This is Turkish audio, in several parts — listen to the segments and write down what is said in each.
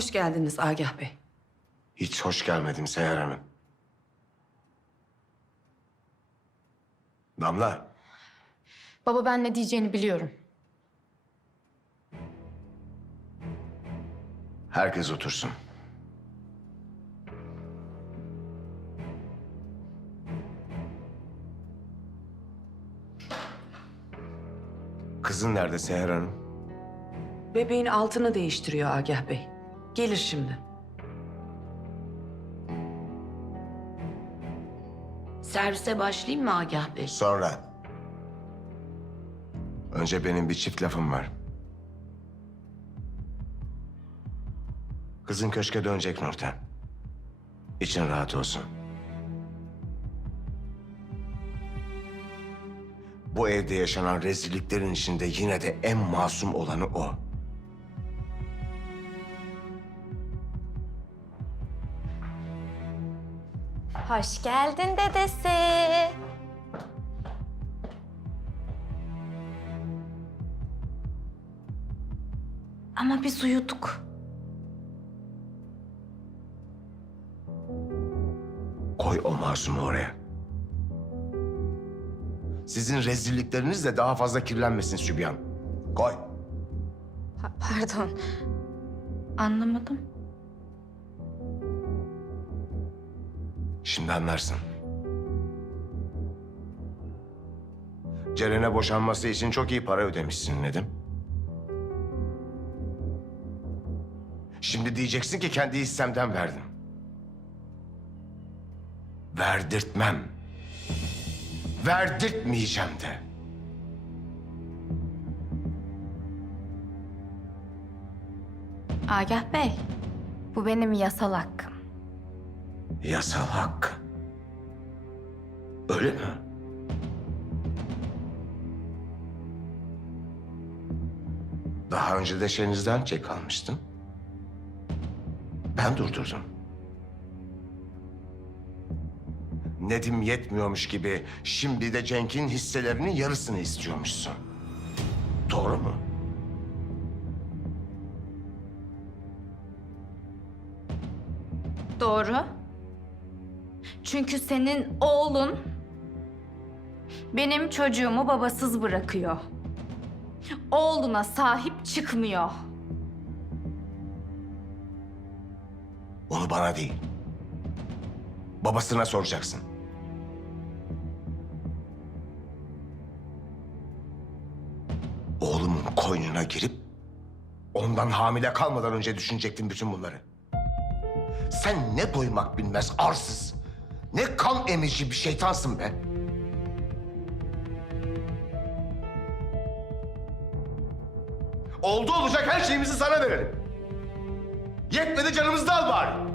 Hoş geldiniz Agah Bey. Hiç hoş gelmedim Seher Hanım. Damla, Baba ben ne diyeceğini biliyorum. herkes otursun. Kızın nerede Seher Hanım? Bebeğin altını değiştiriyor Agah Bey. Gelir şimdi. Servise başlayayım mı Agah Bey? Sonra. Önce benim bir çift lafım var. Kızın köşke dönecek Nurten. İçin rahat olsun. Bu evde yaşanan rezilliklerin içinde yine de en masum olanı o. Hoş geldin dedesi. Ama biz uyuduk. Koy o masumu oraya. Sizin rezillikleriniz de daha fazla kirlenmesin Sübyan. Koy. Pa- pardon. Anlamadım. Şimdi anlarsın. Ceren'e boşanması için çok iyi para ödemişsin Nedim. Şimdi diyeceksin ki kendi hissemden verdim. Verdirtmem. Verdirtmeyeceğim de. Agah Bey, bu benim yasal hakkım. Yasal hak. Öyle mi? Daha önce de şenizden çek almıştın. Ben durdurdum. Nedim yetmiyormuş gibi şimdi de Cenk'in hisselerinin yarısını istiyormuşsun. Doğru mu? Doğru. Çünkü senin oğlun benim çocuğumu babasız bırakıyor. Oğluna sahip çıkmıyor. Onu bana değil. Babasına soracaksın. Oğlumun koynuna girip ondan hamile kalmadan önce düşünecektin bütün bunları. Sen ne doymak bilmez arsız, ne kan emici bir şeytansın be. Oldu olacak her şeyimizi sana verelim. Yetmedi canımızı da al bari.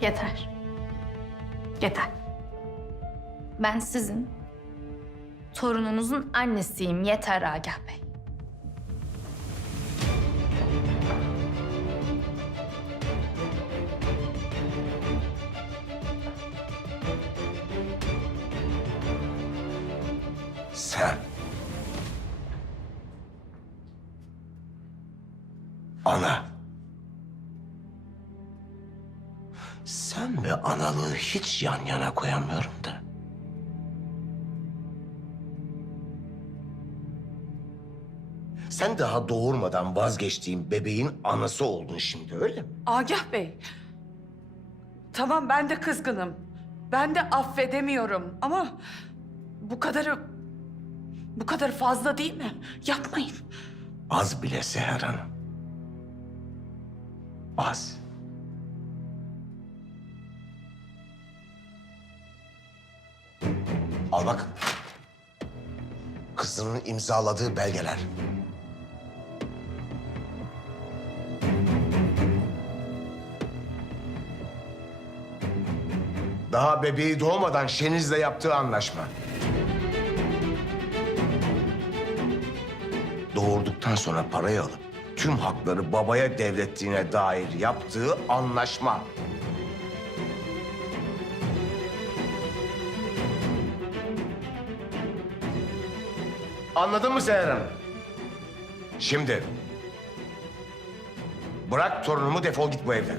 Yeter. Yeter. Ben sizin torununuzun annesiyim. Yeter Agah Bey. Sen. Ana. Sen ve analığı hiç yan yana koyamıyorum da. Sen daha doğurmadan vazgeçtiğin bebeğin anası oldun şimdi öyle mi? Agah Bey. Tamam ben de kızgınım. Ben de affedemiyorum ama bu kadarı bu kadar fazla değil mi? Yapmayın. Az bile Seher Hanım. Az. Al bak. Kızının imzaladığı belgeler. Daha bebeği doğmadan Şeniz'le yaptığı anlaşma. Doğurduktan sonra parayı alıp tüm hakları babaya devrettiğine dair yaptığı anlaşma. Anladın mı Seher Hanım? Şimdi bırak torunumu defol git bu evden.